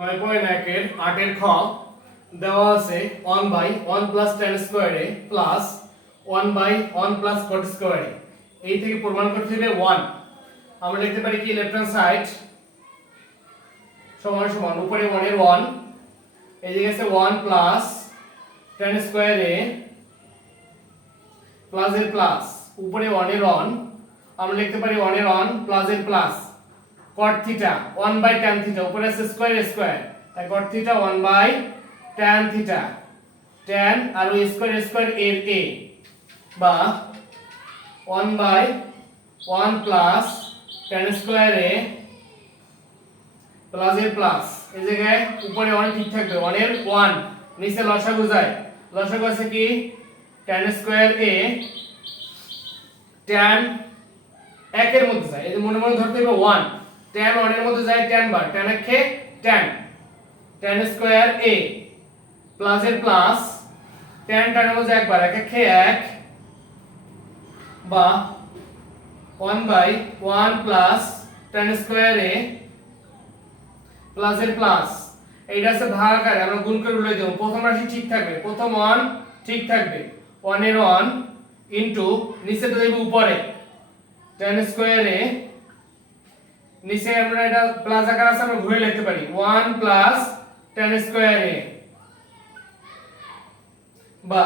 নয় পয়েন্ট একের আটের খ দেওয়া আছে one by one plus ten স্কোয়ারে plus one by one plus cot স্কোয়ারে এই থেকে প্রমাণ করতে হবে ওয়ান আমরা লিখতে পারি কি লেফট হ্যান্ড সাইড সমান সমান, উপরে ওয়ানের ওয়ান এদিকে আছে ওয়ান প্লাস টেন স্কোয়ারে প্লাস এর প্লাস উপরে ওয়ানের ওয়ান আমরা লিখতে পারি ওয়ানের ওয়ান প্লাস এর plus cot theta 1 by tan theta উপরে আছে স্কয়ার স্কয়ার তাই cot theta 1 by tan theta tan, আর ওই স্কয়ার স্কয়ার এর a, বা 1 by 1 plus tan square a plus এর প্লাস এই জায়গায় উপরে 1 ঠিক থাকবে 1 এর 1 নিচে লসাগু যায়। লসাগু আছে কি? tan স্কয়ার a tan একের মধ্যে যায়। এই যে মনে মনে ধরতে হবে 1 tan 1 এর মধ্যে যায় tan বার tan একে tan tan square a plus এর প্লাস tan tan এর মধ্যে একবার, এক একে এক, বা 1 by 1 plus tan square a plus এর প্লাস এইটা আছে ভাগ আকারে, আমরা গুণ করে উল্লেখ দেব। প্রথম রাশি ঠিক থাকবে, প্রথম 1 ঠিক থাকবে। 1 এর 1 ইনটু নিচে তো দেব উপরে, tan স্কয়ার a নিচে আমরা এটা প্লাস আকার আছে, আমরা ঘুরে লিখতে পারি। 1 প্লাস tan স্কয়ার a বা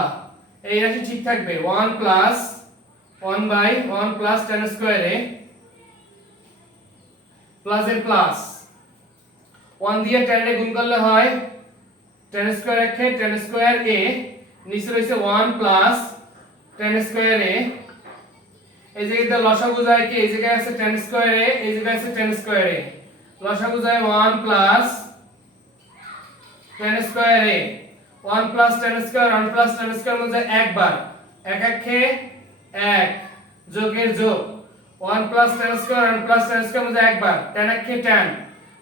এই রাশি ঠিক থাকবে। 1 plus 1 by 1 plus tan square a plus এর প্লাস 1 দিয়ে tan এ গুণ করলে হয় tan স্কয়ার একে tan স্কয়ার a নিচে রয়েছে 1 প্লাস tan স্কয়ার a এই জায়গাতে লসাগু যায় কি? এই জায়গায় আছে tan স্কয়ার এ এই জায়গায় আছে tan স্কয়ার a লসাগু যায় 1 plus tan square a 1 plus tan square 1 plus tan square মধ্যে একবার। এক একে এক, যোগের যোগ। 1 plus tan square 1 plus tan square মধ্যে একবার। tan একে tan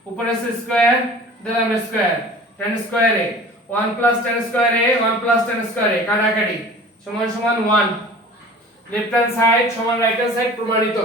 উপরে আছে স্কয়ার দিলাম square tan square a 1 plus tan square a 1 plus tan square a কাটাকাটি। সমান সমান 1 লেফট হ্যান্ড সাইড সমান রাইট হ্যান্ড সাইড প্রমাণিত।